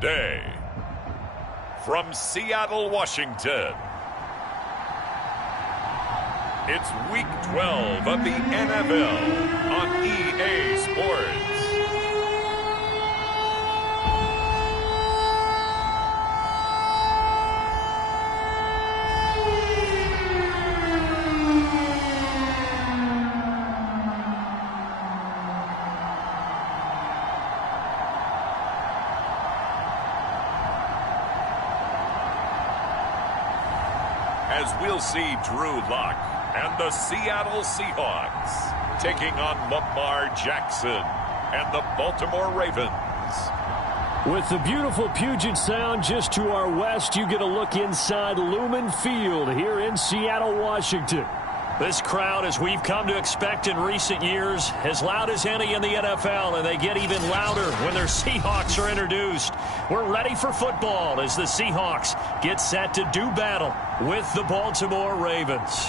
Today, from Seattle, Washington, it's Week 12 of the NFL on EA Sports. As we'll see Drew Lock and the Seattle Seahawks taking on Lamar Jackson and the Baltimore Ravens. With the beautiful Puget Sound just to our west, you get a look inside Lumen Field here in Seattle, Washington. This crowd, as we've come to expect in recent years, as loud as any in the NFL, and they get even louder when their Seahawks are introduced. We're ready for football as the Seahawks get set to do battle with the Baltimore Ravens.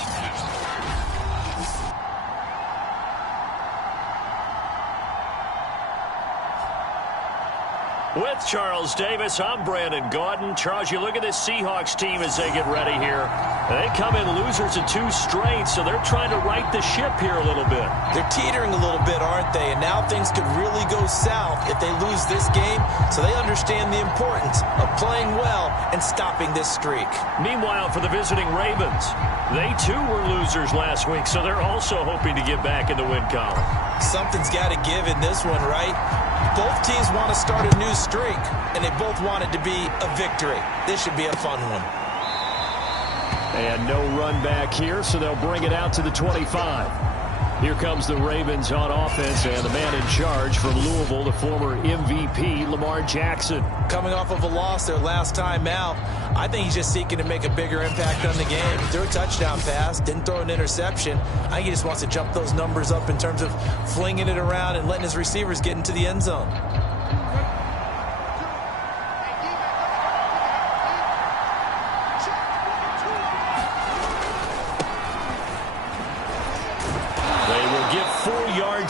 With Charles Davis, I'm Brandon Gaudin. Charles, you look at this Seahawks team as they get ready here. They come in losers of 2 straight, so they're trying to right the ship here a little bit. They're teetering a little bit, aren't they? And now things could really go south if they lose this game, so they understand the importance of playing well and stopping this streak. Meanwhile, for the visiting Ravens, they too were losers last week, so they're also hoping to get back in the win column. Something's got to give in this one, right? Both teams want to start a new streak, and they both want it to be a victory. This should be a fun one. And no run back here, so they'll bring it out to the 25. Here comes the Ravens on offense, and the man in charge from Louisville, the former MVP, Lamar Jackson. Coming off of a loss their last time out, I think he's just seeking to make a bigger impact on the game. He threw a touchdown pass, didn't throw an interception. I think he just wants to jump those numbers up in terms of flinging it around and letting his receivers get into the end zone.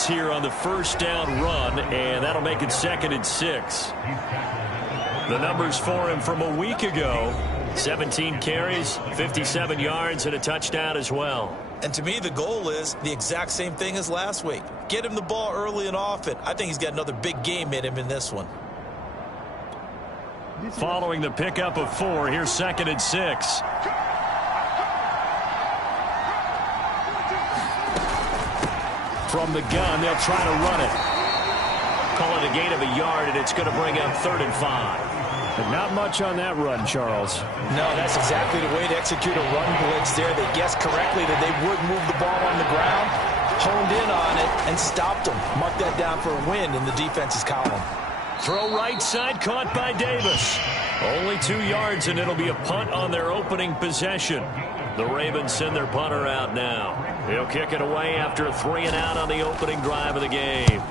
Here on the first down run, and that'll make it 2nd and 6. The numbers for him from a week ago: 17 carries, 57 yards, and a touchdown as well. And to me, the goal is the exact same thing as last week. Get him the ball early and often. I think he's got another big game in him in this one. Following the pickup of 4, here's 2nd and 6. From the gun, they'll try to run it. Call it a gain of a yard, and it's going to bring up 3rd and 5. But not much on that run, Charles. No, that's exactly the way to execute a run blitz there. They guessed correctly that they would move the ball on the ground, honed in on it, and stopped them. Mark that down for a win in the defense's column. Throw right side, caught by Davis. Only 2 yards, and it'll be a punt on their opening possession. The Ravens send their punter out now. He'll kick it away after a 3-and-out on the opening drive of the game.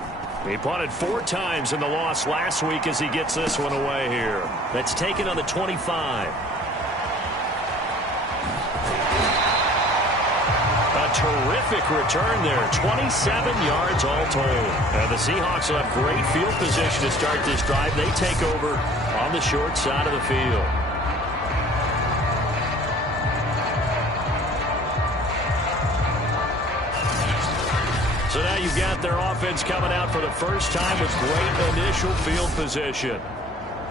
He punted 4 times in the loss last week as he gets this one away here. That's taken on the 25. A terrific return there. 27 yards all told. And the Seahawks will have great field position to start this drive. They take over on the short side of the field. So now you've got their offense coming out for the first time with great initial field position.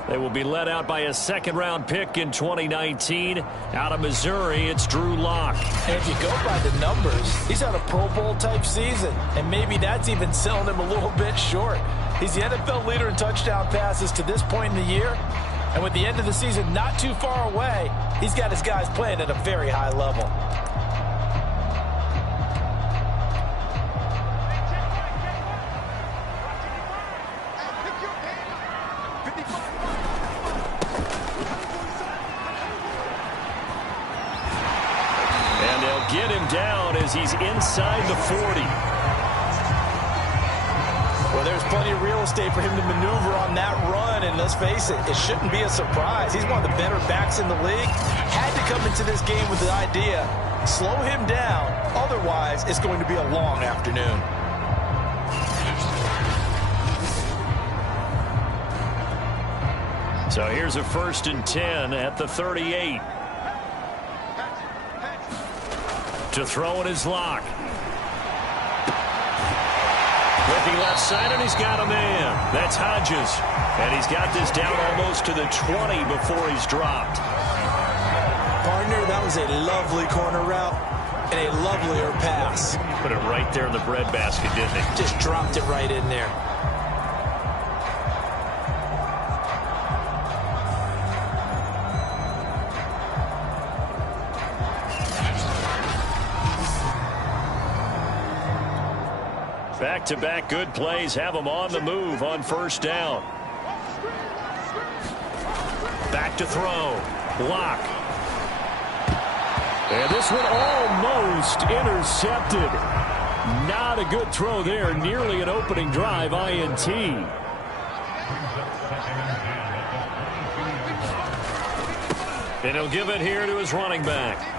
They will be led out by a 2nd-round pick in 2019. Out of Missouri, it's Drew Lock. And if you go by the numbers, he's had a Pro Bowl-type season. And maybe that's even selling him a little bit short. He's the NFL leader in touchdown passes to this point in the year. And with the end of the season not too far away, he's got his guys playing at a very high level. Get him down as he's inside the 40. Well, there's plenty of real estate for him to maneuver on that run, and let's face it, it shouldn't be a surprise. He's one of the better backs in the league. Had to come into this game with the idea, slow him down, otherwise it's going to be a long afternoon. So here's a 1st and 10 at the 38. To throw in his lock. Looking left side, and he's got a man. That's Hodges. And he's got this down almost to the 20 before he's dropped. Partner, that was a lovely corner route and a lovelier pass. Put it right there in the breadbasket, didn't he? Just dropped it right in there. Back-to-back good plays have them on the move on 1st down. Back to throw. Block. And this one almost intercepted. Not a good throw there. Nearly an opening drive INT. And he'll give it here to his running back.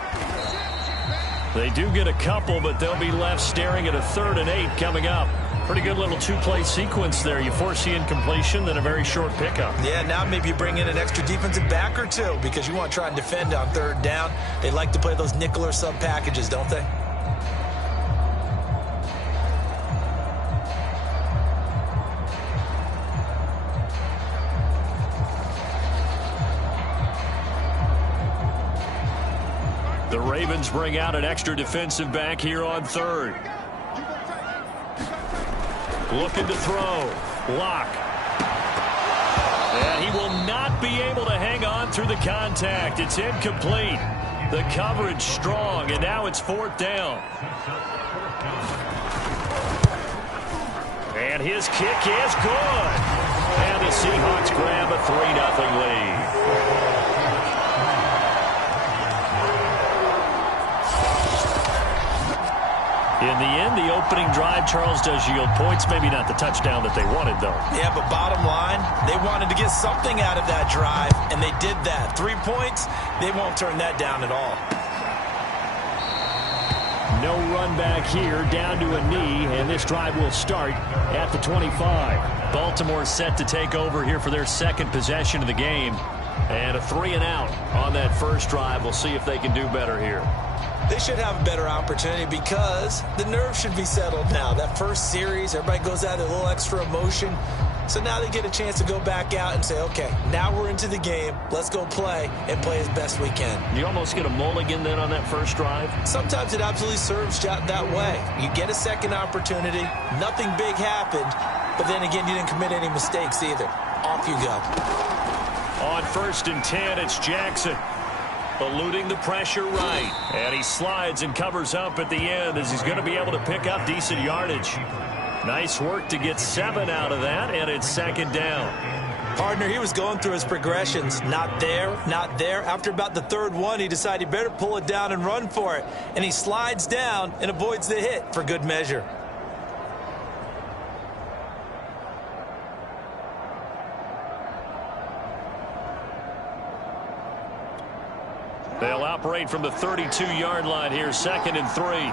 They do get a couple, but they'll be left staring at a 3rd and 8 coming up. Pretty good little 2-play sequence there. You force the incompletion, then a very short pickup. Yeah, now maybe you bring in an extra defensive back or two because you want to try and defend on 3rd down. They like to play those nickel or sub packages, don't they? The Ravens bring out an extra defensive back here on 3rd. Looking to throw. Lock. And he will not be able to hang on through the contact. It's incomplete. The coverage strong, and now it's 4th down. And his kick is good. And the Seahawks grab a 3-0 lead. In the end, the opening drive, Charles, does yield points. Maybe not the touchdown that they wanted, though. Yeah, but bottom line, they wanted to get something out of that drive, and they did that. 3 points, they won't turn that down at all. No run back here, down to a knee, and this drive will start at the 25. Baltimore set to take over here for their 2nd possession of the game. And a 3-and-out on that 1st drive. We'll see if they can do better here. They should have a better opportunity because the nerves should be settled now. That first series, everybody goes out with a little extra emotion. So now they get a chance to go back out and say, okay, now we're into the game. Let's go play and play as best we can. You almost get a mulligan then on that 1st drive? Sometimes it absolutely serves that way. You get a 2nd opportunity. Nothing big happened. But then again, you didn't commit any mistakes either. Off you go. On 1st and 10, it's Jackson. Eluding the pressure right. And he slides and covers up at the end as he's going to be able to pick up decent yardage. Nice work to get 7 out of that, and it's 2nd down. Partner, he was going through his progressions. Not there, not there. After about the 3rd one, he decided he better pull it down and run for it. And he slides down and avoids the hit for good measure. They'll operate from the 32-yard line here, 2nd and 3.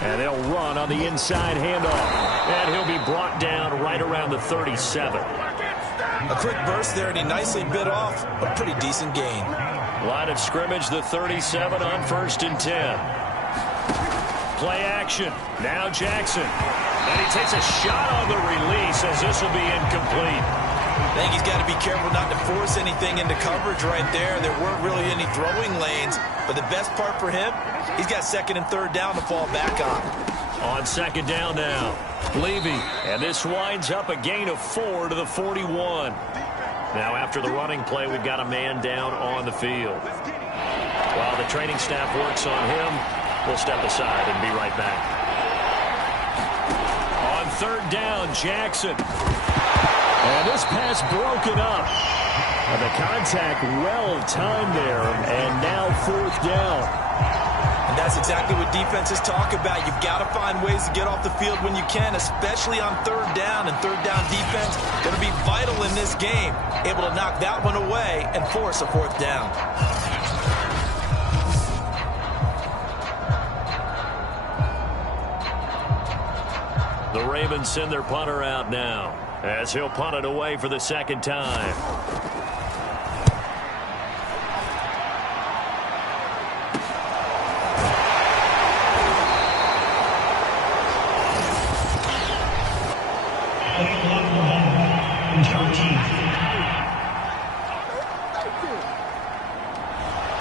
And they'll run on the inside handoff. And he'll be brought down right around the 37. A quick burst there, and he nicely bit off a pretty decent gain. Line of scrimmage, the 37 on 1st and 10. Play action. Now Jackson. And he takes a shot on the release as this will be incomplete. I think he's got to be careful not to force anything into coverage right there. There weren't really any throwing lanes. But the best part for him, he's got 2nd and 3rd down to fall back on. On 2nd down now, Levy. And this winds up a gain of 4 to the 41. Now after the running play, we've got a man down on the field. While the training staff works on him, we'll step aside and be right back. On 3rd down, Jackson. And this pass broken up. And the contact well timed there. And now 4th down. And that's exactly what defenses talk about. You've got to find ways to get off the field when you can, especially on 3rd down. And 3rd down defense going to be vital in this game. Able to knock that one away and force a 4th down. The Ravens send their punter out now as he'll punt it away for the second time.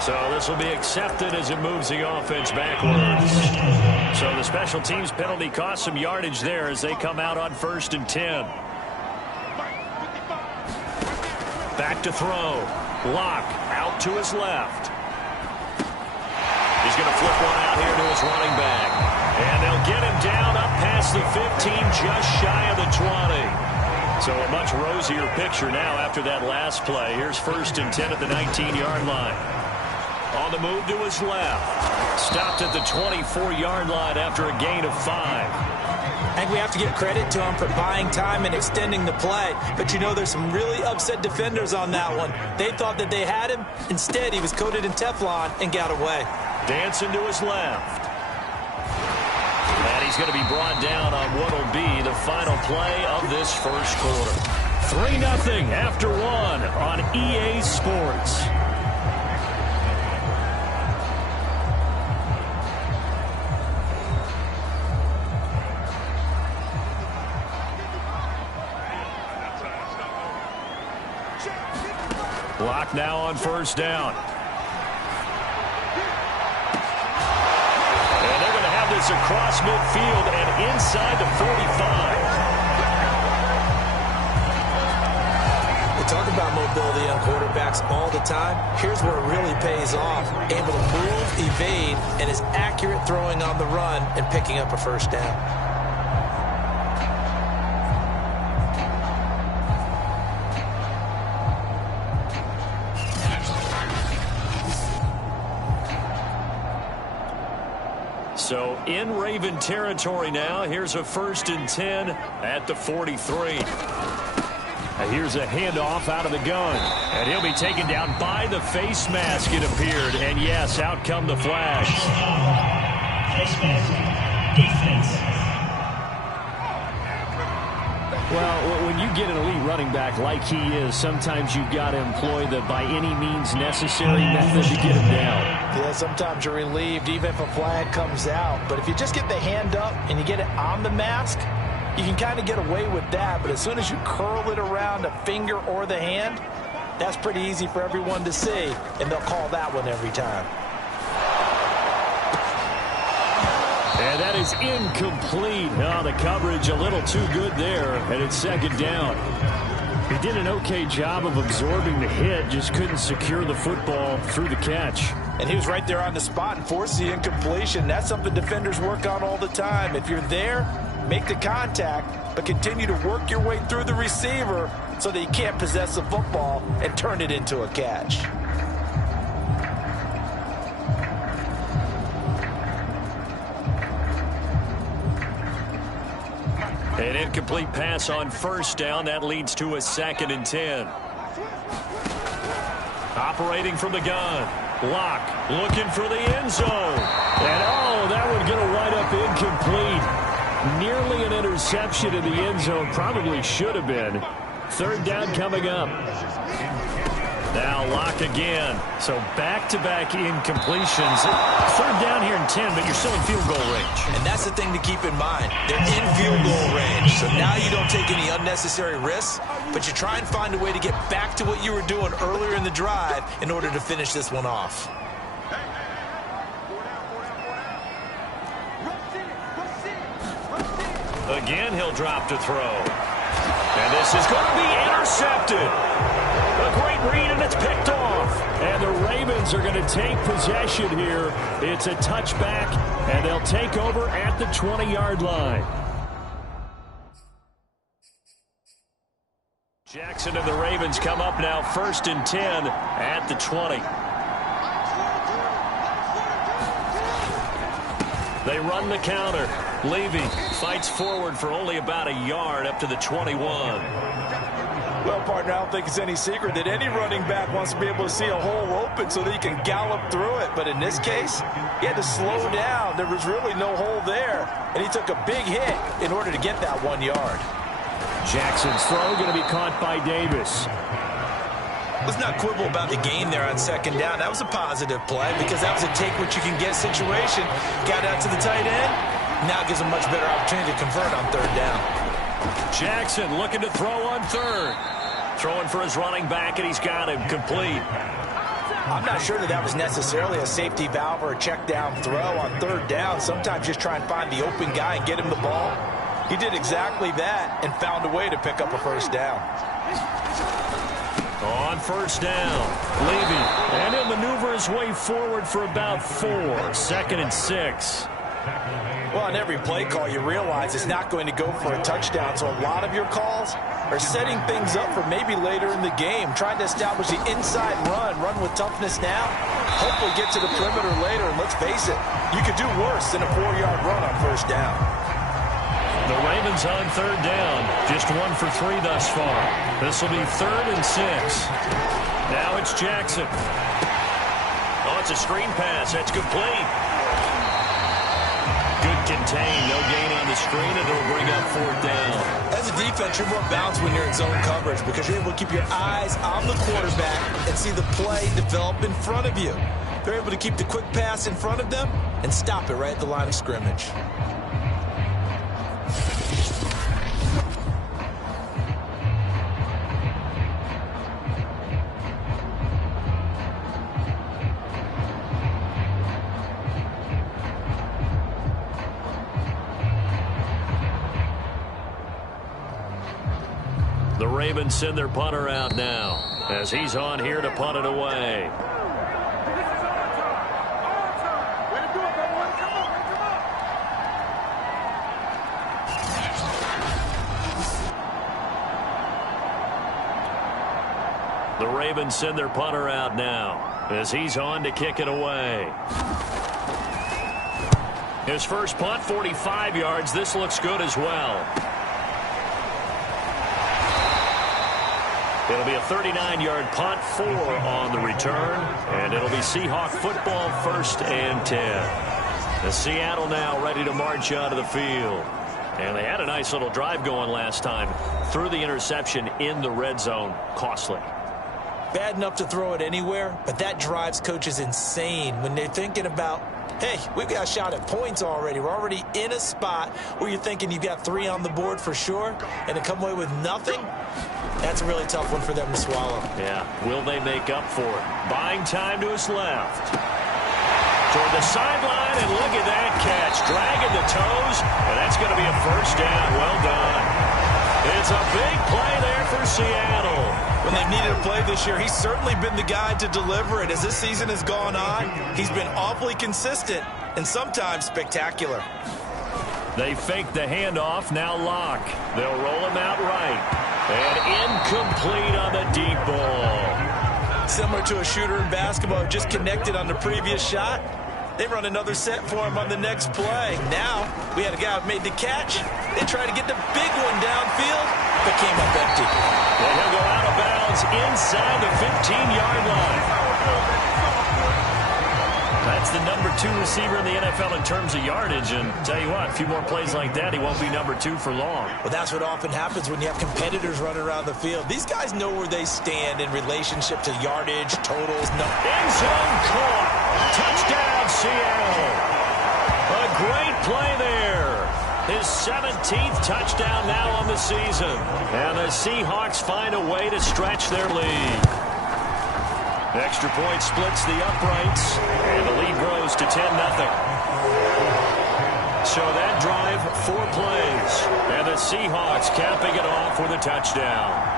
So this will be accepted as it moves the offense backwards. So the special teams penalty cost some yardage there as they come out on 1st and 10. Back to throw. Locke out to his left. He's going to flip one out here to his running back. And they'll get him down up past the 15, just shy of the 20. So a much rosier picture now after that last play. Here's 1st and 10 at the 19-yard line. On the move to his left. Stopped at the 24-yard line after a gain of 5. I think we have to give credit to him for buying time and extending the play. But, you know, there's some really upset defenders on that one. They thought that they had him. Instead, he was coated in Teflon and got away. Dancing to his left. And he's going to be brought down on what will be the final play of this first quarter. 3-0 after 1 on EA Sports. Block now on 1st down. And they're going to have this across midfield and inside the 45. We talk about mobility on quarterbacks all the time. Here's where it really pays off. Able to move, evade, and is accurate throwing on the run and picking up a 1st down. So in Raven territory now. Here's a 1st and 10 at the 43. Here's a handoff out of the gun. And he'll be taken down by the face mask, it appeared. And yes, out come the flags. Face mask. Defense. Well, when you get an elite running back like he is, sometimes you've got to employ the by any means necessary method to get him down. Yeah, sometimes you're relieved even if a flag comes out. But if you just get the hand up and you get it on the mask, you can kind of get away with that. But as soon as you curl it around a finger or the hand, that's pretty easy for everyone to see, and they'll call that one every time. And that is incomplete. Oh, the coverage a little too good there, and it's 2nd down. He did an okay job of absorbing the hit, just couldn't secure the football through the catch. And he was right there on the spot and forced the incompletion. That's something defenders work on all the time. If you're there, make the contact, but continue to work your way through the receiver so that you can't possess the football and turn it into a catch. An incomplete pass on 1st down. That leads to a 2nd and 10. Operating from the gun. Locke looking for the end zone. And, oh, that would get a wind up incomplete. Nearly an interception in the end zone. Probably should have been. 3rd down coming up. Now Locke again. So back-to-back incompletions. 3rd down here in 10, but you're still in field goal range. And that's the thing to keep in mind. They're in field goal range. So now you don't take any unnecessary risks, but you try and find a way to get back to what you were doing earlier in the drive in order to finish this one off. Again, he'll drop to throw. And this is going to be intercepted. A great read, and it's picked off. And the Ravens are going to take possession here. It's a touchback, and they'll take over at the 20-yard line. Jackson and the Ravens come up now 1st and 10 at the 20. They run the counter. Levy fights forward for only about a yard up to the 21. Well, partner, I don't think it's any secret that any running back wants to be able to see a hole open so that he can gallop through it. But in this case, he had to slow down. There was really no hole there, and he took a big hit in order to get that 1 yard. Jackson's throw going to be caught by Davis. Let's not quibble about the gain there on second down. That was a positive play because that was a take-what-you-can-get situation. Got out to the tight end. Now gives him much better opportunity to convert on third down. Jackson looking to throw on third. Throwing for his running back, and he's got him complete. I'm not sure that was necessarily a safety valve or a check down throw on third down. Sometimes just try and find the open guy and get him the ball. He did exactly that and found a way to pick up a first down. On first down, Levy, and he'll maneuver his way forward for about 4. 2nd and 6. Well, on every play call, you realize it's not going to go for a touchdown, so a lot of your calls are setting things up for maybe later in the game, trying to establish the inside run with toughness now, hopefully get to the perimeter later, and let's face it, you could do worse than a 4-yard run on first down. The Ravens on third down, just 1 for 3 thus far. This will be 3rd and 6. Now it's Jackson. Oh, it's a screen pass. That's complete. Good contain. No gain on the screen, and it'll bring up 4th down. As a defense, you're more balanced when you're in zone coverage because you're able to keep your eyes on the quarterback and see the play develop in front of you. They're able to keep the quick pass in front of them and stop it right at the line of scrimmage. The Ravens send their punter out now as he's on here to punt it away. The Ravens send their punter out now as he's on to kick it away. His first punt, 45 yards. This looks good as well. It'll be a 39-yard punt, 4 on the return, and it'll be Seahawk football, 1st and 10. The Seattle now ready to march out of the field. And they had a nice little drive going last time. Threw the interception in the red zone. Costly. Bad enough to throw it anywhere, but that drives coaches insane when they're thinking about, hey, we've got a shot at points already. We're already in a spot where you're thinking you've got 3 on the board for sure, and to come away with nothing, that's a really tough one for them to swallow. Yeah, will they make up for it? Buying time to his left. Toward the sideline, and look at that catch. Dragging the toes, and that's going to be a first down. Well done. It's a big play there for Seattle. When they've needed a play this year, he's certainly been the guy to deliver it. As this season has gone on, he's been awfully consistent and sometimes spectacular. They fake the handoff, now Lock. They'll roll him out right. And incomplete on the deep ball. Similar to a shooter in basketball who just connected on the previous shot. They run another set for him on the next play. Now, we had a guy who made the catch. They tried to get the big one downfield, but came up empty. And he'll go out of bounds inside the 15-yard line. That's the number 2 receiver in the NFL in terms of yardage. And tell you what, a few more plays like that, he won't be number 2 for long. Well, that's what often happens when you have competitors running around the field. These guys know where they stand in relationship to yardage, totals. End zone caught. Touchdown, Seattle. A great play there. His 17th touchdown now on the season. And the Seahawks find a way to stretch their lead. Extra point splits the uprights, and the lead grows to 10-0. So that drive, 4 plays, and the Seahawks capping it off with a touchdown.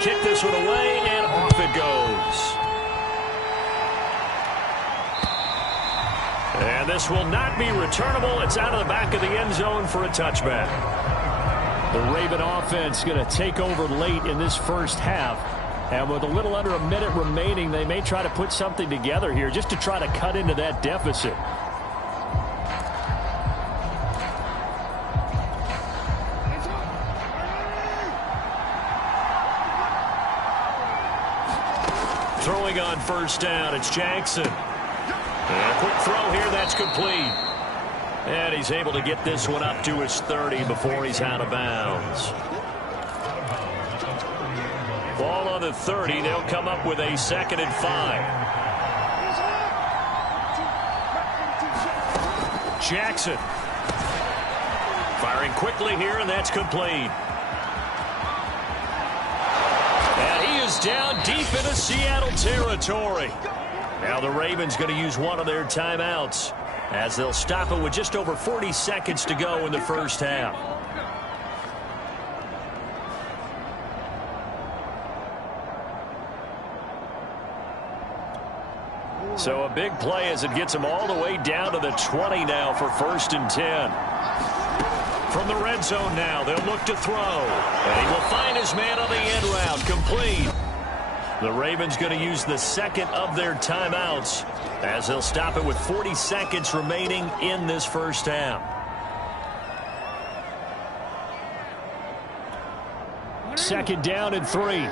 Kick this one away, and off it goes. And this will not be returnable. It's out of the back of the end zone for a touchback. The Raven offense going to take over late in this first half. And with a little under a minute remaining, they may try to put something together here just to try to cut into that deficit. Throwing on first down, it's Jackson. And a quick throw here, that's complete. And he's able to get this one up to his 30 before he's out of bounds. Ball on the 30. They'll come up with a 2nd and 5. Jackson. Firing quickly here, and that's complete. And he is down deep into Seattle territory. Now the Ravens going to use one of their timeouts as they'll stop it with just over 40 seconds to go in the first half. So a big play as it gets them all the way down to the 20 now for 1st and 10. From the red zone now, they'll look to throw. And he will find his man on the end route, complete. The Ravens going to use the 2nd of their timeouts as they'll stop it with 40 seconds remaining in this first half. 2nd down and 3.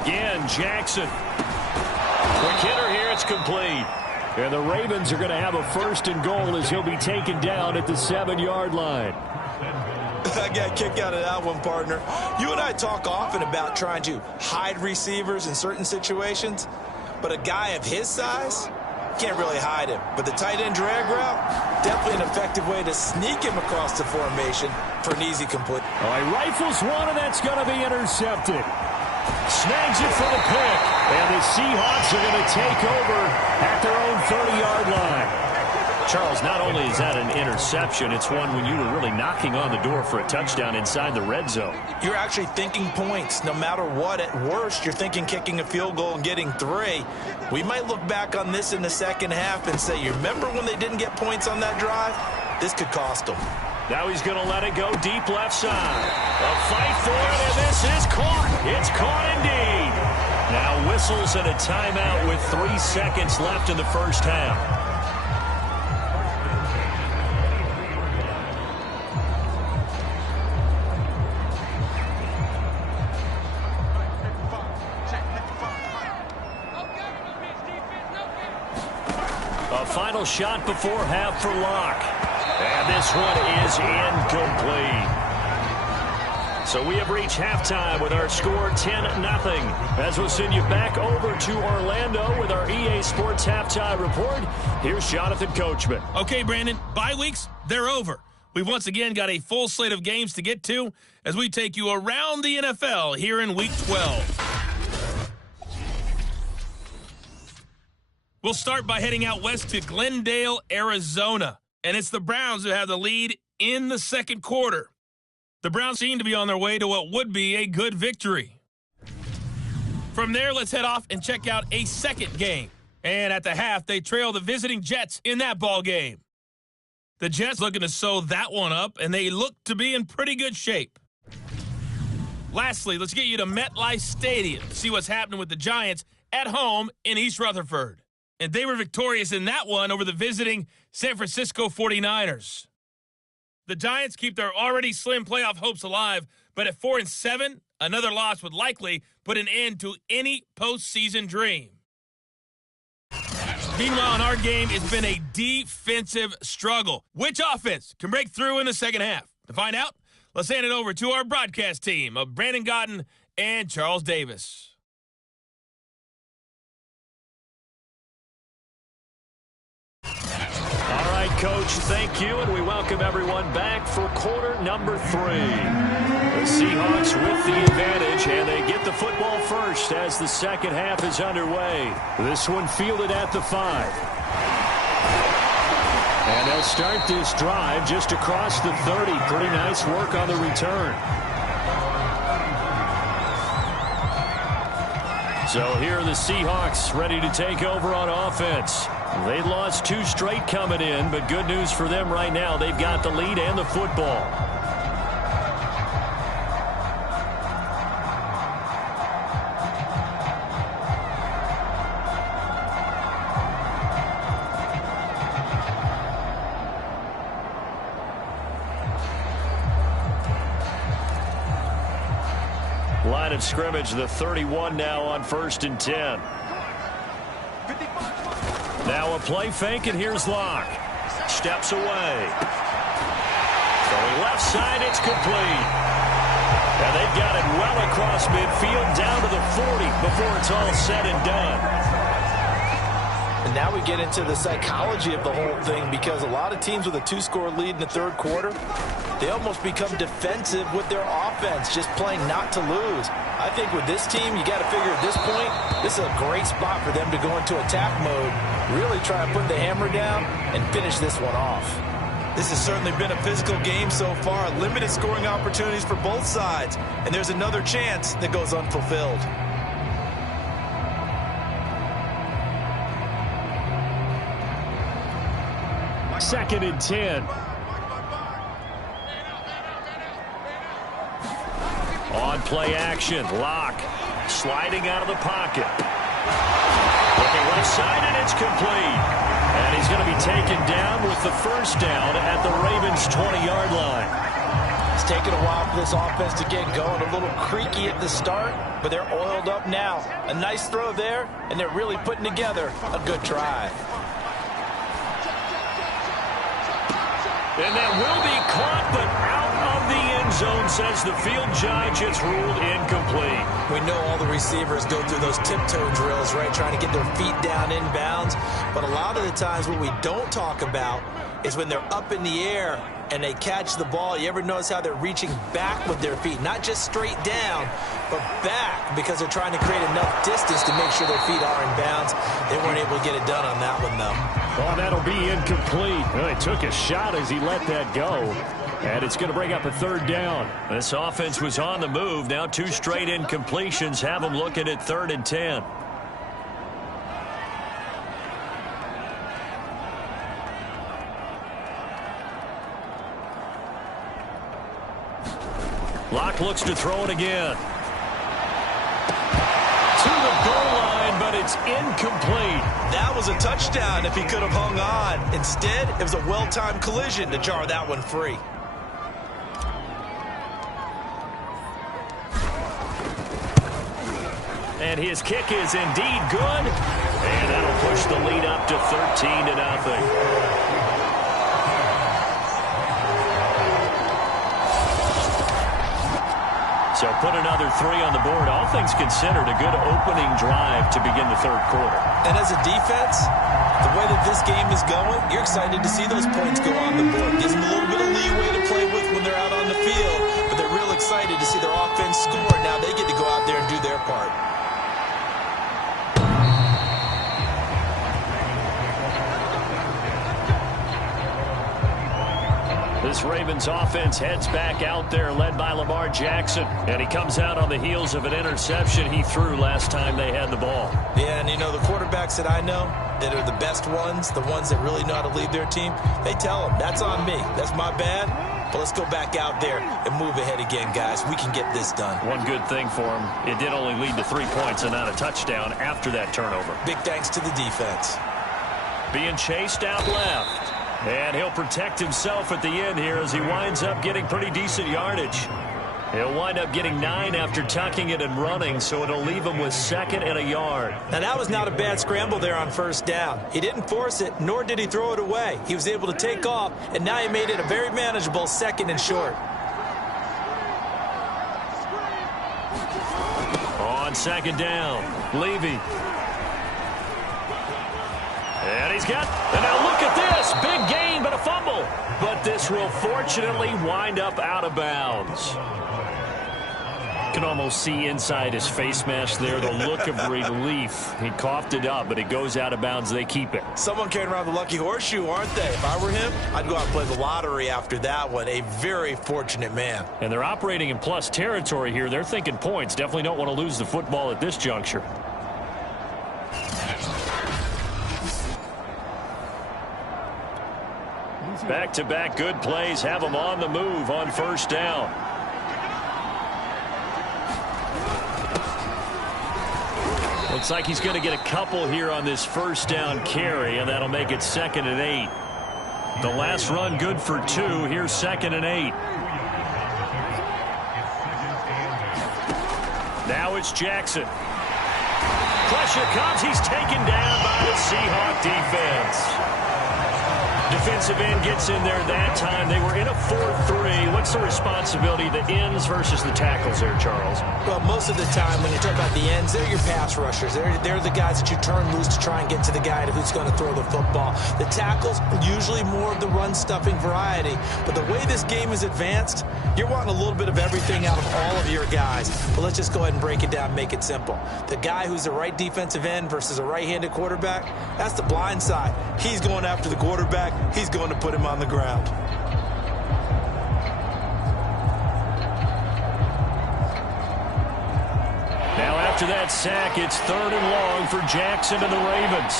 Again, Jackson. Quick hitter here, it's complete. And the Ravens are going to have a 1st and goal as he'll be taken down at the 7-yard line. I got a kick out of that one, partner. You and I talk often about trying to hide receivers in certain situations, but a guy of his size can't really hide him. But the tight end drag route, definitely an effective way to sneak him across the formation for an easy complete. All right, rifles one, and that's going to be intercepted. Snags it for the pick, and the Seahawks are going to take over at their own 30-yard line. Charles, not only is that an interception, it's one when you were really knocking on the door for a touchdown inside the red zone. You're actually thinking points. No matter what, at worst, you're thinking kicking a field goal and getting 3. We might look back on this in the second half and say, you remember when they didn't get points on that drive? This could cost them. Now he's going to let it go deep left side. A fight for it, and this is caught. It's caught indeed. Now whistles and a timeout with 3 seconds left in the first half. A final shot before half for Locke. And this one is incomplete. So we have reached halftime with our score 10-0. As we'll send you back over to Orlando with our EA Sports Halftime Report, here's Jonathan Coachman. Okay, Brandon, bye weeks, they're over. We've once again got a full slate of games to get to as we take you around the NFL here in Week 12. We'll start by heading out west to Glendale, Arizona. And it's the Browns who have the lead in the second quarter. The Browns seem to be on their way to what would be a good victory. From there, let's head off and check out a second game. And at the half, they trail the visiting Jets in that ball game. The Jets looking to sew that one up, and they look to be in pretty good shape. Lastly, let's get you to MetLife Stadium to see what's happening with the Giants at home in East Rutherford. And they were victorious in that one over the visiting San Francisco 49ers. The Giants keep their already slim playoff hopes alive, but at 4-7, another loss would likely put an end to any postseason dream. Meanwhile, in our game, it's been a defensive struggle. Which offense can break through in the second half? To find out, let's hand it over to our broadcast team of Brandon Godden and Charles Davis. All right, Coach, thank you, and we welcome everyone back for quarter number 3. The Seahawks with the advantage, and they get the football first as the second half is underway. This one fielded at the 5. And they'll start this drive just across the 30. Pretty nice work on the return. So here are the Seahawks ready to take over on offense. They lost 2 straight coming in, but good news for them right now. They've got the lead and the football. Line of scrimmage, the 31 now on 1st and 10. Now a play fake, and here's Locke. Steps away. Throwing left side, it's complete. And they've got it well across midfield down to the 40 before it's all said and done. And now we get into the psychology of the whole thing, because a lot of teams with a 2-score lead in the 3rd quarter, they almost become defensive with their offense, just playing not to lose. I think with this team, you got to figure at this point, this is a great spot for them to go into attack mode, really try to put the hammer down and finish this one off. This has certainly been a physical game so far. Limited scoring opportunities for both sides. And there's another chance that goes unfulfilled. Second and 10. On play action, Locke sliding out of the pocket. Looking left side, and it's complete. And he's going to be taken down with the first down at the Ravens' 20-yard line. It's taken a while for this offense to get going. A little creaky at the start, but they're oiled up now. A nice throw there, and they're really putting together a good drive. And that will be caught, but out of the end zone, says the field judge. It's ruled incomplete. We know all the receivers go through those tiptoe drills, right, trying to get their feet down inbounds. But a lot of the times what we don't talk about is when they're up in the air and they catch the ball. You ever notice how they're reaching back with their feet? Not just straight down, but back, because they're trying to create enough distance to make sure their feet are in bounds. They weren't able to get it done on that one, though. Oh, that'll be incomplete. Well, he took a shot as he let that go. And it's going to bring up a 3rd down. This offense was on the move. Now 2 straight incompletions have them looking at 3rd and 10. Locke looks to throw it again. To the goal line, but it's incomplete. That was a touchdown if he could have hung on. Instead, it was a well-timed collision to jar that one free. And his kick is indeed good. And that'll push the lead up to 13-0. So put another 3 on the board. All things considered, a good opening drive to begin the 3rd quarter. And as a defense, the way that this game is going, you're excited to see those points go on the board. Gives them a little bit of leeway to play with when they're out on the field. But they're real excited to see their offense score. Now they get to go out there and do their part. This Ravens offense heads back out there, led by Lamar Jackson. And he comes out on the heels of an interception he threw last time they had the ball. Yeah, and you know, the quarterbacks that I know that are the best ones, the ones that really know how to lead their team, they tell them, that's on me. That's my bad. But let's go back out there and move ahead again, guys. We can get this done. One good thing for him, it did only lead to 3 points and not a touchdown after that turnover. Big thanks to the defense. Being chased out left. And he'll protect himself at the end here as he winds up getting pretty decent yardage. He'll wind up getting 9 after tucking it and running, so it'll leave him with 2nd and a yard. Now, that was not a bad scramble there on 1st down. He didn't force it, nor did he throw it away. He was able to take off, and now he made it a very manageable 2nd and short. On 2nd down, Levy. And he's got, and now look at this, big gain, but a fumble. But this will fortunately wind up out of bounds. You can almost see inside his face mask there the look of relief. He coughed it up, but it goes out of bounds. They keep it. Someone carrying around the lucky horseshoe, aren't they? If I were him, I'd go out and play the lottery after that one. A very fortunate man. And they're operating in plus territory here. They're thinking points. Definitely don't want to lose the football at this juncture. Back-to-back good plays have them on the move on first down. Looks like he's going to get a couple here on this first down carry, and that'll make it 2nd and 8. The last run good for 2. Here's 2nd and 8. Now it's Jackson. Pressure comes. He's taken down by the Seahawks defense. Defensive end gets in there that time. They were in a 4-3. What's the responsibility, the ends versus the tackles there, Charles? Well, most of the time when you talk about the ends, they're your pass rushers. They're the guys that you turn loose to try and get to the guy who's going to throw the football. The tackles, usually more of the run-stuffing variety. But the way this game is advanced, you're wanting a little bit of everything out of all of your guys. But let's just go ahead and break it down and make it simple. The guy who's the right defensive end versus a right-handed quarterback, that's the blind side. He's going after the quarterback. He's going to put him on the ground. Now after that sack, it's 3rd and long for Jackson and the Ravens.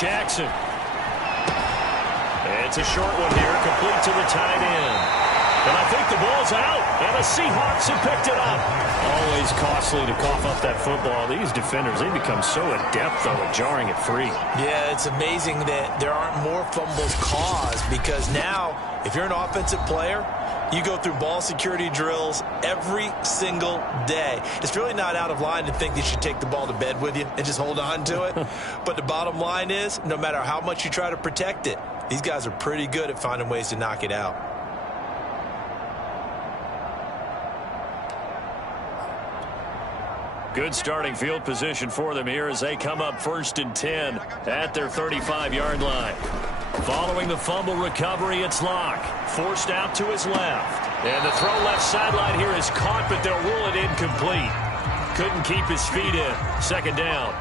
Jackson. It's a short one here, complete to the tight end. And I think the ball's out, and the Seahawks have picked it up. Always costly to cough up that football. These defenders, they become so adept, though, at jarring it free. Yeah, it's amazing that there aren't more fumbles caused, because now, if you're an offensive player, you go through ball security drills every single day. It's really not out of line to think that you should take the ball to bed with you and just hold on to it. But the bottom line is, no matter how much you try to protect it, these guys are pretty good at finding ways to knock it out. Good starting field position for them here as they come up 1st and 10 at their 35-yard line. Following the fumble recovery, it's Locke. Forced out to his left. And the throw left sideline here is caught, but they'll rule it incomplete. Couldn't keep his feet in. 2nd down.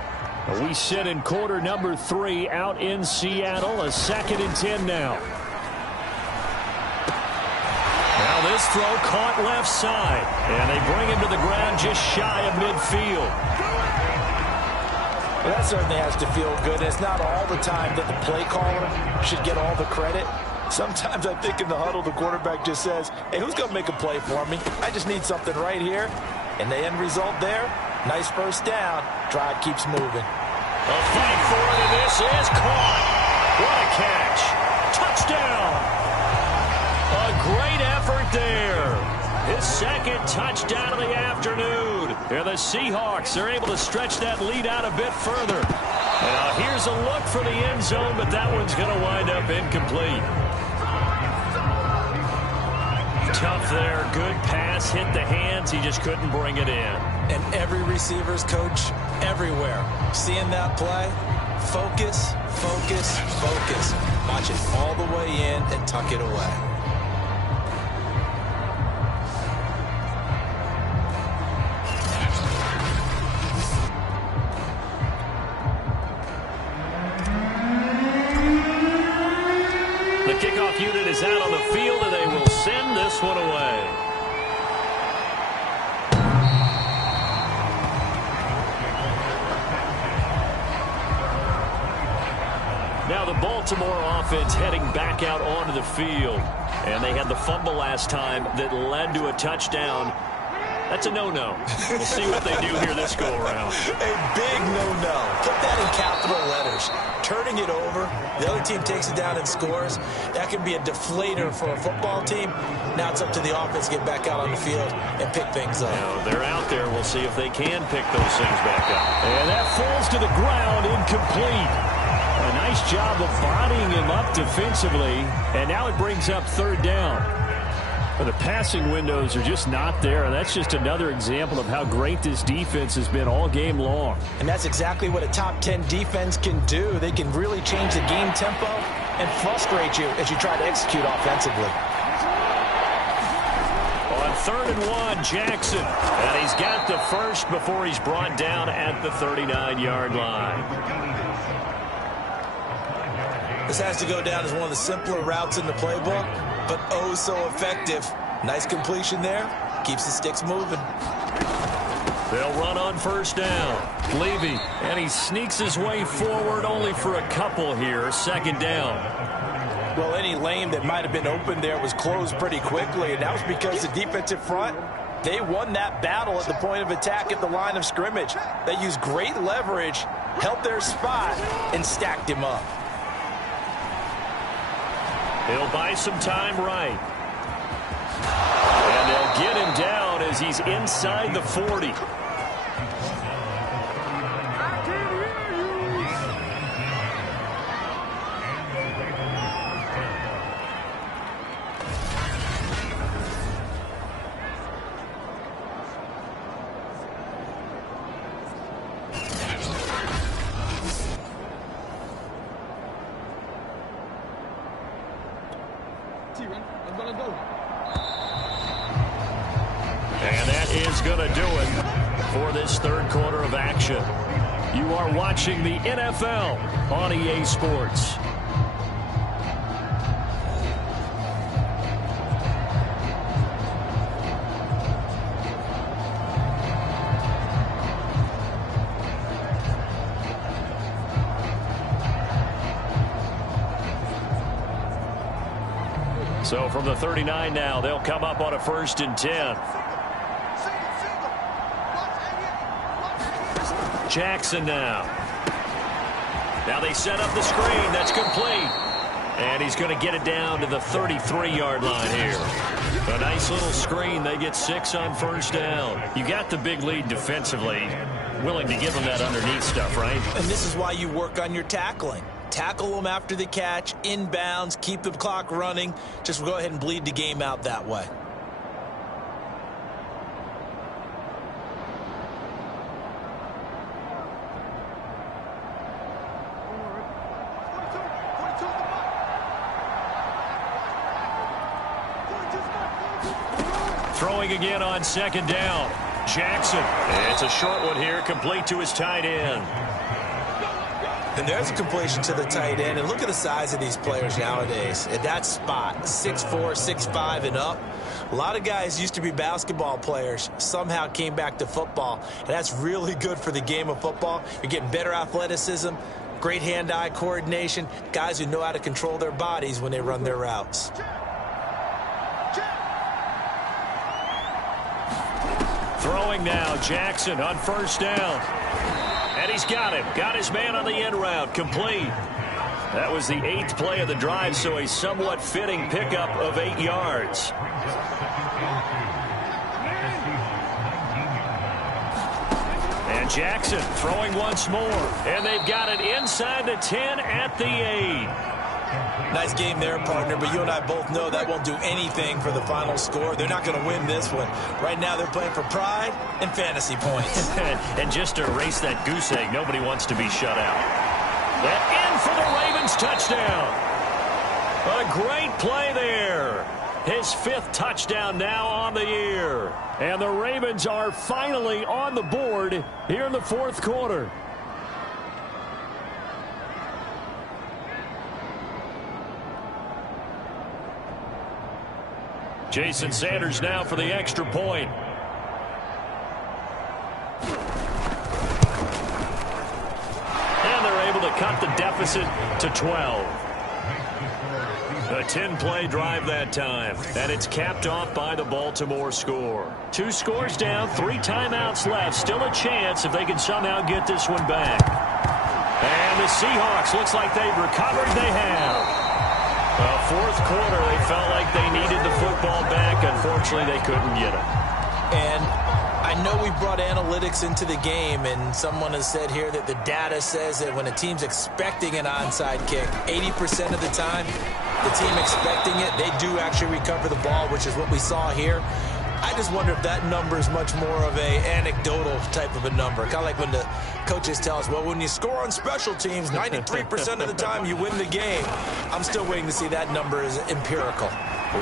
We sit in quarter number 3 out in Seattle. A 2nd and 10 now. Now this throw caught left side. And they bring him to the ground just shy of midfield. Well, that certainly has to feel good. It's not all the time that the play caller should get all the credit. Sometimes I think in the huddle, the quarterback just says, hey, who's going to make a play for me? I just need something right here. And the end result there, nice first down. Drive keeps moving. A fight for it, and this is caught. What a catch. Touchdown. A great effort there. His 2nd touchdown of the afternoon. And the Seahawks are able to stretch that lead out a bit further. Now here's a look for the end zone, but that one's going to wind up incomplete. Tough there. Good pass. Hit the hands. He just couldn't bring it in. And every receiver's coach everywhere. Seeing that play, focus, focus, focus. Watch it all the way in and tuck it away. The kickoff unit is out on the field, and they will send this one away. Now the Baltimore offense heading back out onto the field. And they had the fumble last time that led to a touchdown. That's a no-no. We'll see what they do here this go-around. A big no-no. Put that in capital letters. Turning it over, the other team takes it down and scores. That can be a deflator for a football team. Now it's up to the offense to get back out on the field and pick things up. Now they're out there. We'll see if they can pick those things back up. And that falls to the ground, incomplete. A nice job of bodying him up defensively. And now it brings up 3rd down. But the passing windows are just not there, and that's just another example of how great this defense has been all game long. And that's exactly what a top 10 defense can do. They can really change the game tempo and frustrate you as you try to execute offensively. On 3rd and 1, Jackson. And he's got the first before he's brought down at the 39-yard line. This has to go down as one of the simpler routes in the playbook, but oh so effective. Nice completion there. Keeps the sticks moving. They'll run on first down. Levy, and he sneaks his way forward only for a couple here. Second down. Well, any lane that might have been open there was closed pretty quickly, and that was because the defensive front, they won that battle at the point of attack at the line of scrimmage. They used great leverage, held their spot, and stacked him up. He'll buy some time right. And they'll get him down as he's inside the 40. And that is going to do it for this third quarter of action. You are watching the NFL on EA Sports. So from the 39 now, they'll come up on a 1st and 10. Jackson now. Now they set up the screen. That's complete. And he's going to get it down to the 33-yard line here. A nice little screen. They get 6 on first down. You got the big lead defensively. Willing to give them that underneath stuff, right? And this is why you work on your tackling. Tackle them after the catch, inbounds, keep the clock running. Just go ahead and bleed the game out that way. Throwing again on second down. Jackson. It's a short one here, complete to his tight end. And there's a completion to the tight end. And look at the size of these players nowadays. At that spot, 6'4", 6'5", and up. A lot of guys used to be basketball players, somehow came back to football. And that's really good for the game of football. You're getting better athleticism, great hand-eye coordination, guys who know how to control their bodies when they run their routes. Throwing now, Jackson on first down. And he's got him. Got his man on the end route. Complete. That was the 8th play of the drive, so a somewhat fitting pickup of 8 yards. And Jackson throwing once more. And they've got it inside the 10 at the 8. Nice game there, partner, but you and I both know that won't do anything for the final score. They're not going to win this one. Right now they're playing for pride and fantasy points. And just to erase that goose egg, nobody wants to be shut out. And in for the Ravens touchdown. A great play there. His 5th touchdown now on the year. And the Ravens are finally on the board here in the 4th quarter. Jason Sanders now for the extra point. And they're able to cut the deficit to 12. A 10-play drive that time. And it's capped off by the Baltimore score. 2 scores down, 3 timeouts left. Still a chance if they can somehow get this one back. And the Seahawks, looks like they've recovered. They have. Well, 4th quarter, they felt like they needed the football back. Unfortunately, they couldn't get it. And I know we brought analytics into the game, and someone has said here that the data says that when a team's expecting an onside kick, 80% of the time, the team expecting it, they do actually recover the ball, which is what we saw here. I just wonder if that number is much more of a anecdotal type of a number. Kind of like when the coaches tell us, well, when you score on special teams, 93% of the time you win the game. I'm still waiting to see that number is empirical.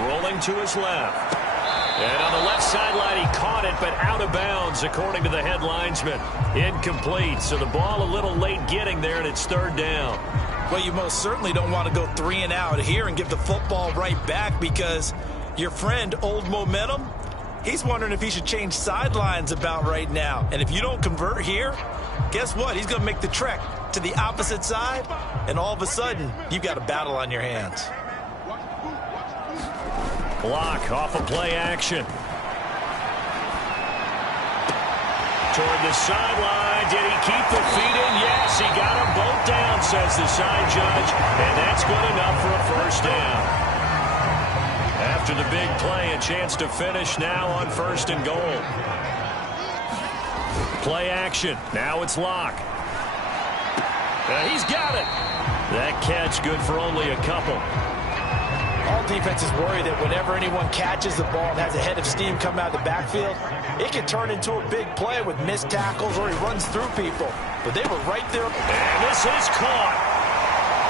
Rolling to his left. And on the left sideline, he caught it, but out of bounds, according to the head linesman. Incomplete. So the ball a little late getting there, and it's 3rd down. Well, you most certainly don't want to go 3 and out here and give the football right back, because your friend, Old Momentum, He's wondering if he should change sidelines about right now. And if you don't convert here, guess what? He's going to make the trek to the opposite side, and all of a sudden, you've got a battle on your hands. Block off of play action. Toward the sideline. Did he keep the feet in? Yes, he got them both down, says the side judge. And that's good enough for a first down. After the big play, a chance to finish now on 1st and goal. Play action. Now it's Locke. He's got it. That catch good for only a couple. All defenses worry that whenever anyone catches the ball and has a head of steam come out of the backfield, it can turn into a big play with missed tackles or he runs through people. But they were right there. And this is caught.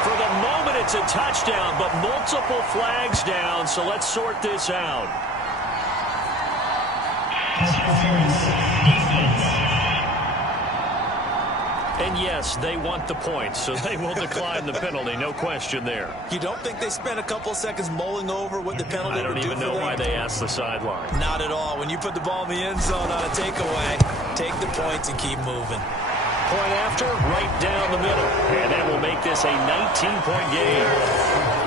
For the moment, it's a touchdown, but multiple flags down, so let's sort this out. Pass interference. Defense. And yes, they want the points, so they will decline the penalty. No question there. You don't think they spent a couple seconds mulling over what the penalty would do? I don't even know why they asked the sideline. Not at all. When you put the ball in the end zone on a takeaway, take the points and keep moving. Point after, right down the middle. And that will make this a 19-point game.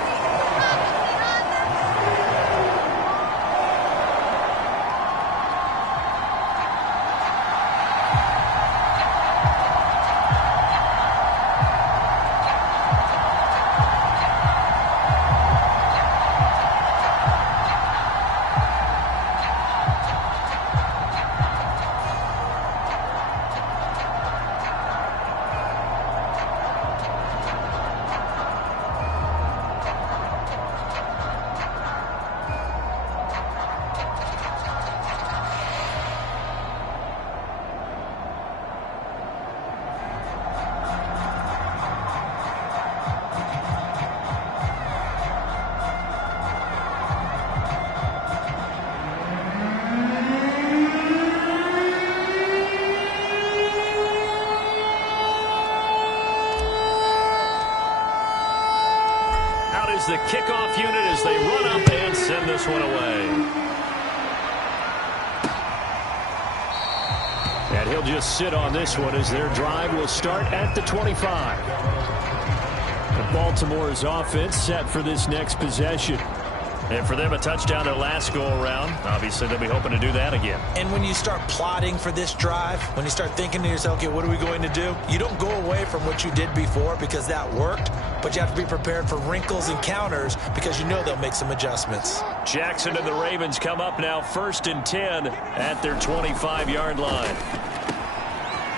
The kickoff unit as they run up and send this one away. And he'll just sit on this one as their drive will start at the 25. And Baltimore's offense set for this next possession. And for them, a touchdown their last go-around. Obviously, they'll be hoping to do that again. And when you start plotting for this drive, when you start thinking to yourself, okay, what are we going to do? You don't go away from what you did before because that worked, but you have to be prepared for wrinkles and counters because you know they'll make some adjustments. Jackson and the Ravens come up now 1st and 10 at their 25-yard line.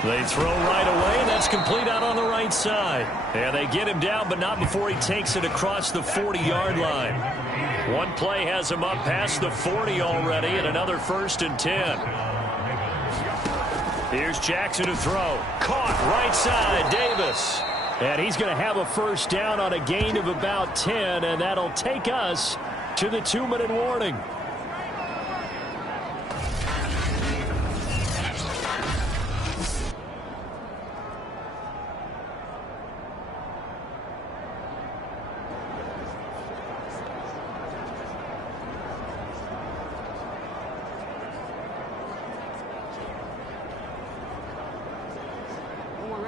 They throw right away, and that's complete out on the right side. And they get him down, but not before he takes it across the 40-yard line. One play has him up past the 40 already, and another 1st and 10. Here's Jackson to throw. Caught right side, Davis. And he's going to have a first down on a gain of about 10, and that'll take us to the 2-minute warning.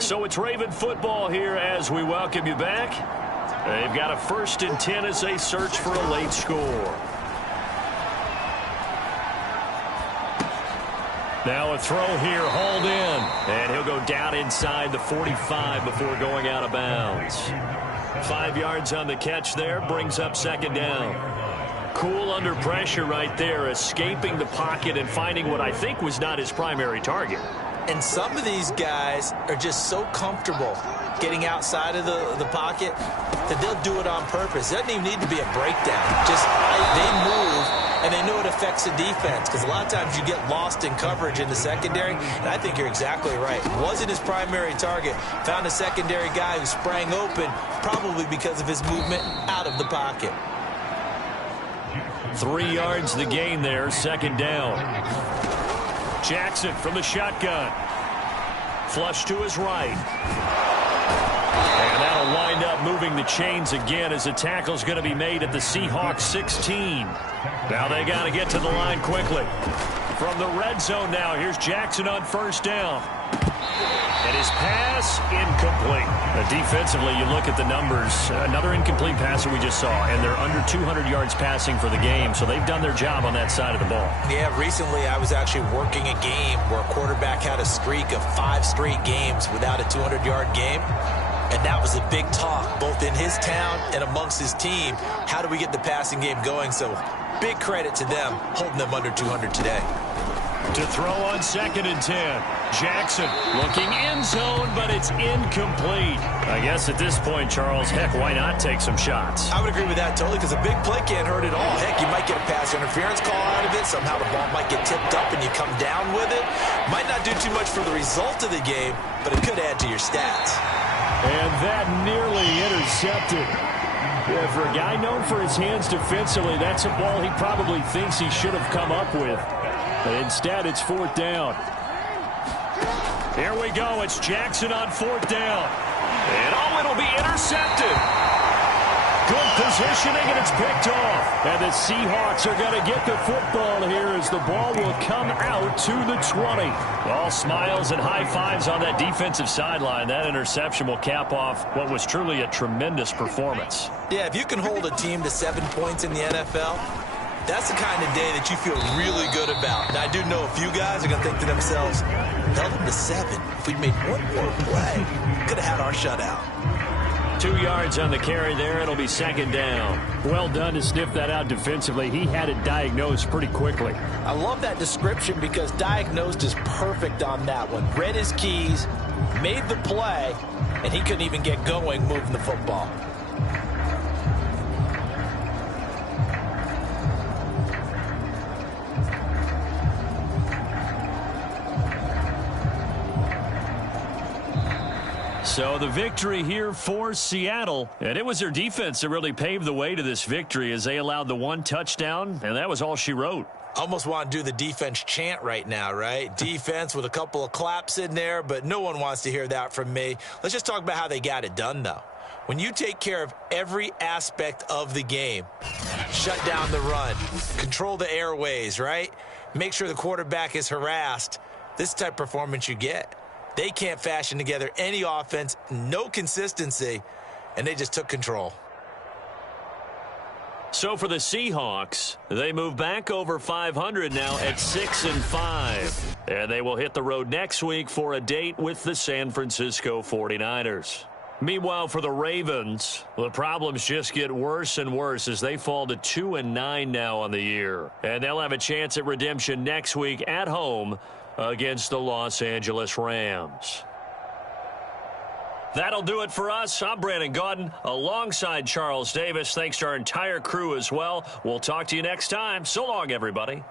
So it's Raven football here as we welcome you back. They've got a 1st and 10 as they search for a late score. Now a throw here, hauled in. And he'll go down inside the 45 before going out of bounds. 5 yards on the catch there, brings up 2nd down. Cool under pressure right there, escaping the pocket and finding what I think was not his primary target. And some of these guys are just so comfortable getting outside of the pocket that they'll do it on purpose. It doesn't even need to be a breakdown. Just they move, and they know it affects the defense because a lot of times you get lost in coverage in the secondary, and I think you're exactly right. Wasn't his primary target. Found a secondary guy who sprang open, probably because of his movement out of the pocket. 3 yards the gain there, 2nd down. Jackson from the shotgun. Flush to his right. And that'll wind up moving the chains again as the tackle's going to be made at the Seahawks 16. Now they got to get to the line quickly. From the red zone now, here's Jackson on first down. And his pass, incomplete. Defensively, you look at the numbers. Another incomplete passer we just saw, and they're under 200 yards passing for the game, so they've done their job on that side of the ball. Yeah, recently I was actually working a game where a quarterback had a streak of 5 straight games without a 200-yard game, and that was a big talk, both in his town and amongst his team. How do we get the passing game going? So big credit to them holding them under 200 today. To throw on 2nd and 10. Jackson looking end zone, but it's incomplete. I guess at this point, Charles, heck, why not take some shots? I would agree with that totally, because a big play can't hurt at all. Heck, you might get a pass interference call out of it. Somehow the ball might get tipped up and you come down with it. Might not do too much for the result of the game, but it could add to your stats. And that nearly intercepted. Yeah, for a guy known for his hands defensively, that's a ball he probably thinks he should have come up with. But instead, it's 4th down. Here we go. It's Jackson on 4th down. And, it'll be intercepted. Good positioning, and it's picked off. And the Seahawks are going to get the football here as the ball will come out to the 20. All smiles and high fives on that defensive sideline. That interception will cap off what was truly a tremendous performance. Yeah, if you can hold a team to 7 points in the NFL, that's the kind of day that you feel really good about. Now, I do know a few guys are going to think to themselves, held them to 7. If we'd made one more play, could have had our shutout. 2 yards on the carry there. It'll be 2nd down. Well done to sniff that out defensively. He had it diagnosed pretty quickly. I love that description because diagnosed is perfect on that one. Read his keys, made the play, and he couldn't even get going moving the football. So the victory here for Seattle, and it was their defense that really paved the way to this victory as they allowed the 1 touchdown, and that was all she wrote. Almost want to do the defense chant right now, right? Defense with a couple of claps in there, but no one wants to hear that from me. Let's just talk about how they got it done, though. When you take care of every aspect of the game, shut down the run, control the airways, right? Make sure the quarterback is harassed. This type of performance you get. They can't fashion together any offense, no consistency, and they just took control. So for the Seahawks, they move back over 500 now at 6-5. And they will hit the road next week for a date with the San Francisco 49ers. Meanwhile, for the Ravens, the problems just get worse and worse as they fall to 2-9 now on the year. And they'll have a chance at redemption next week at home against the Los Angeles Rams. That'll do it for us. I'm Brandon Gaudin alongside Charles Davis. Thanks to our entire crew as well. We'll talk to you next time. So long, everybody.